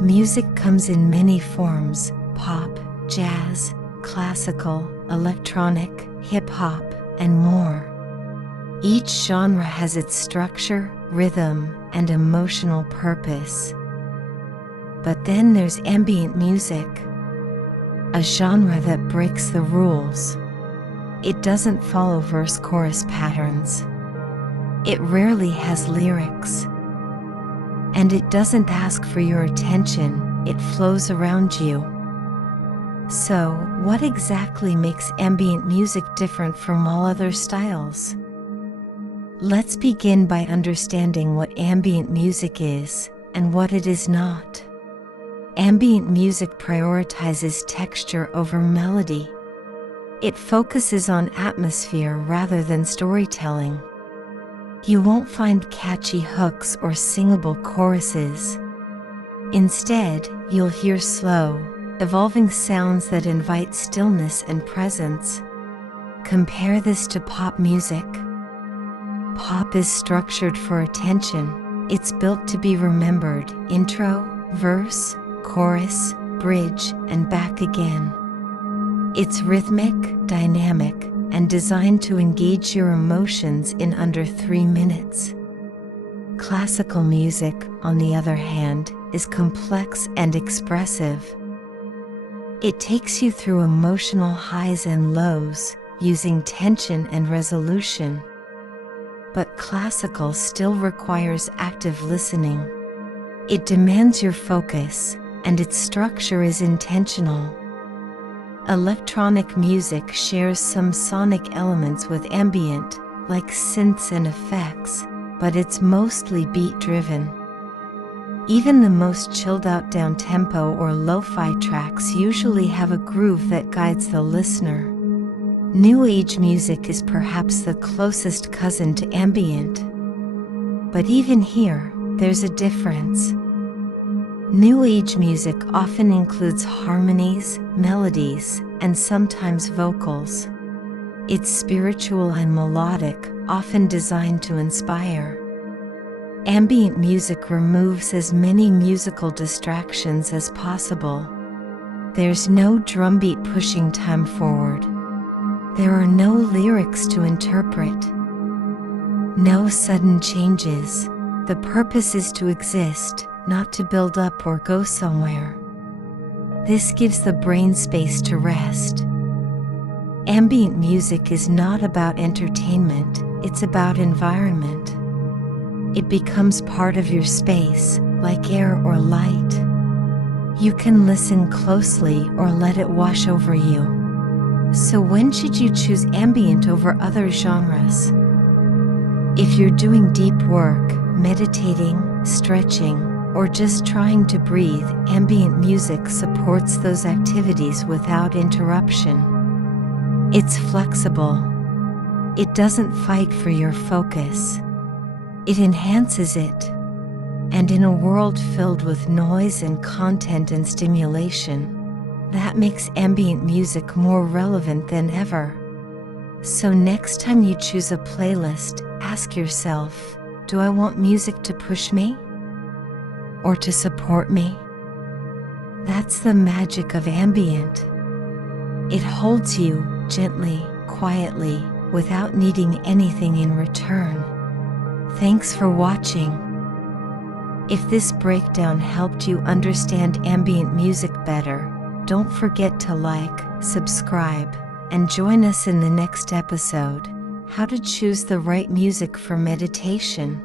Music comes in many forms: pop, jazz, classical, electronic, hip-hop, and more. Each genre has its structure, rhythm, and emotional purpose. But then there's ambient music, a genre that breaks the rules. It doesn't follow verse-chorus patterns. It rarely has lyrics. And it doesn't ask for your attention, it flows around you. So, what exactly makes ambient music different from all other styles? Let's begin by understanding what ambient music is and what it is not. Ambient music prioritizes texture over melody. It focuses on atmosphere rather than storytelling. You won't find catchy hooks or singable choruses. Instead, you'll hear slow, evolving sounds that invite stillness and presence. Compare this to pop music. Pop is structured for attention. It's built to be remembered: intro, verse, chorus, bridge, and back again. It's rhythmic, dynamic, and designed to engage your emotions in under 3 minutes. Classical music, on the other hand, is complex and expressive. It takes you through emotional highs and lows, using tension and resolution. But classical still requires active listening. It demands your focus, and its structure is intentional. Electronic music shares some sonic elements with ambient, like synths and effects, but it's mostly beat-driven. Even the most chilled-out down-tempo or lo-fi tracks usually have a groove that guides the listener. New Age music is perhaps the closest cousin to ambient. But even here, there's a difference. New Age music often includes harmonies, melodies, and sometimes vocals. It's spiritual and melodic, often designed to inspire. Ambient music removes as many musical distractions as possible. There's no drumbeat pushing time forward. There are no lyrics to interpret. No sudden changes. The purpose is to exist, not to build up or go somewhere. This gives the brain space to rest. Ambient music is not about entertainment, it's about environment. It becomes part of your space, like air or light. You can listen closely or let it wash over you. So when should you choose ambient over other genres? If you're doing deep work, meditating, stretching, or just trying to breathe, ambient music supports those activities without interruption. It's flexible. It doesn't fight for your focus. It enhances it. And in a world filled with noise and content and stimulation, that makes ambient music more relevant than ever. So next time you choose a playlist, ask yourself, do I want music to push me? Or to support me? That's the magic of ambient. It holds you gently, quietly, without needing anything in return. Thanks for watching. If this breakdown helped you understand ambient music better, don't forget to like, subscribe, and join us in the next episode, How to Choose the Right Music for Meditation.